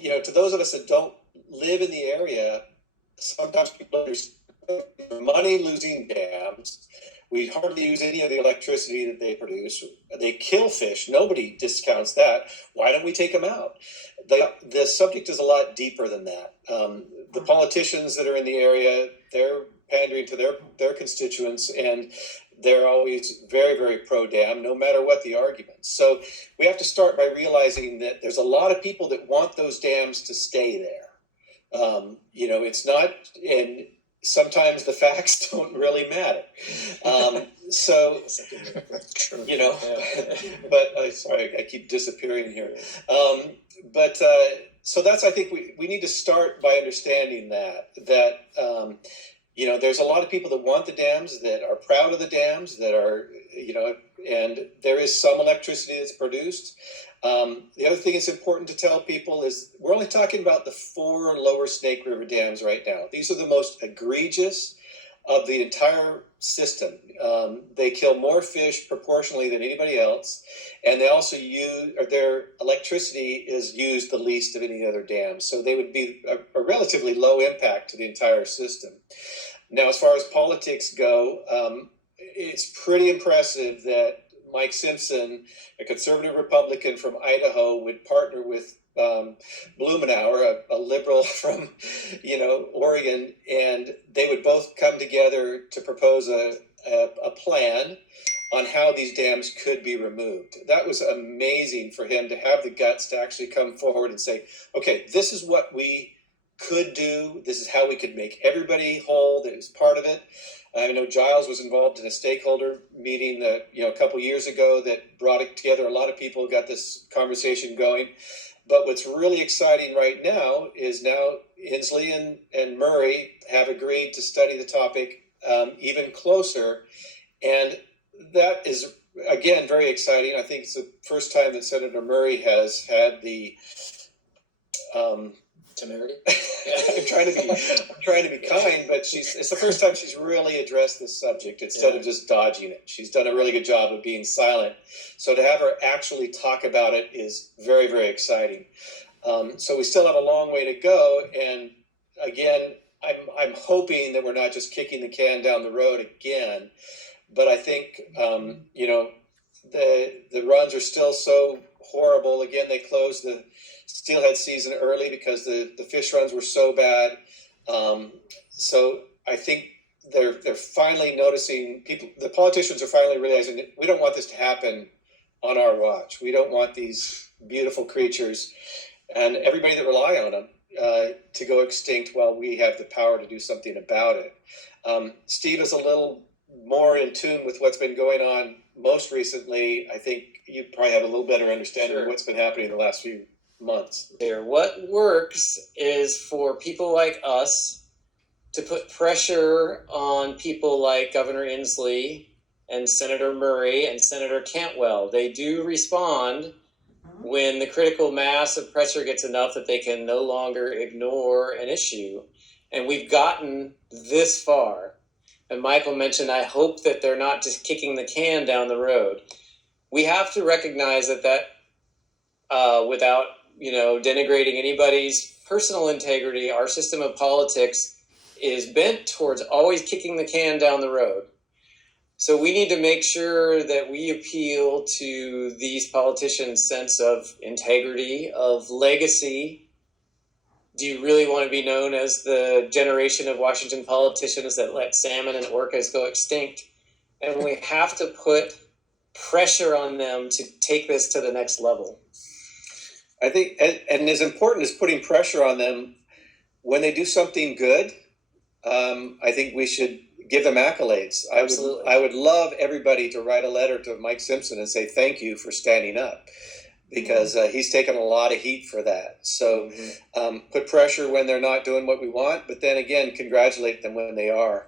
to those of us that don't live in the area, sometimes people understand money losing dams. We hardly use any of the electricity that they produce. They kill fish. Nobody discounts that. Why don't we take them out? The subject is a lot deeper than that. The politicians that are in the area, they're pandering to their constituents, and they're always very, very pro-dam, no matter what the argument. So we have to start by realizing that there's a lot of people that want those dams to stay there. It's not, and sometimes the facts don't really matter. So, but sorry, I keep disappearing here. So that's, I think we need to start by understanding that there's a lot of people that want the dams, that are proud of the dams, that are, and there is some electricity that's produced. The other thing that's important to tell people is we're only talking about the 4 lower Snake River dams right now. These are the most egregious of the entire system. They kill more fish proportionally than anybody else, and they also their electricity is used the least of any other dams. So they would be a relatively low impact to the entire system. Now, as far as politics go, it's pretty impressive that Mike Simpson, a conservative Republican from Idaho, would partner with Blumenauer, a liberal from, Oregon, and they would both come together to propose a plan on how these dams could be removed. That was amazing for him to have the guts to actually come forward and say, okay, this is what we could do. This is how we could make everybody whole that was part of it. I know Giles was involved in a stakeholder meeting that, a couple years ago that brought it together. A lot of people got this conversation going. But what's really exciting right now is now Inslee and Murray have agreed to study the topic even closer. And that is, again, very exciting. I think it's the first time that Senator Murray has had the temerity. I'm trying to be kind, but it's the first time she's really addressed this subject instead of just dodging it. She's done a really good job of being silent. So to have her actually talk about it is very, very exciting. So we still have a long way to go. And again, I'm hoping that we're not just kicking the can down the road again, but I think, the runs are still so horrible. Again, they closed the steelhead season early because the fish runs were so bad. So I think they're finally noticing, the politicians are finally realizing that we don't want this to happen on our watch. We don't want these beautiful creatures and everybody that rely on them to go extinct while we have the power to do something about it. Steve is a little more in tune with what's been going on most recently. I think you probably have a little better understanding of what's been happening in the last few months. What works is for people like us to put pressure on people like Governor Inslee and Senator Murray and Senator Cantwell. They do respond when the critical mass of pressure gets enough that they can no longer ignore an issue. And we've gotten this far. And Michael mentioned, I hope that they're not just kicking the can down the road. We have to recognize that without denigrating anybody's personal integrity, our system of politics is bent towards always kicking the can down the road. So we need to make sure that we appeal to these politicians' sense of integrity, of legacy. Do you really want to be known as the generation of Washington politicians that let salmon and orcas go extinct? And we have to put pressure on them to take this to the next level. I think, and as important as putting pressure on them, when they do something good, I think we should give them accolades. I would love everybody to write a letter to Mike Simpson and say thank you for standing up, because he's taken a lot of heat for that. So put pressure when they're not doing what we want, but then again, congratulate them when they are.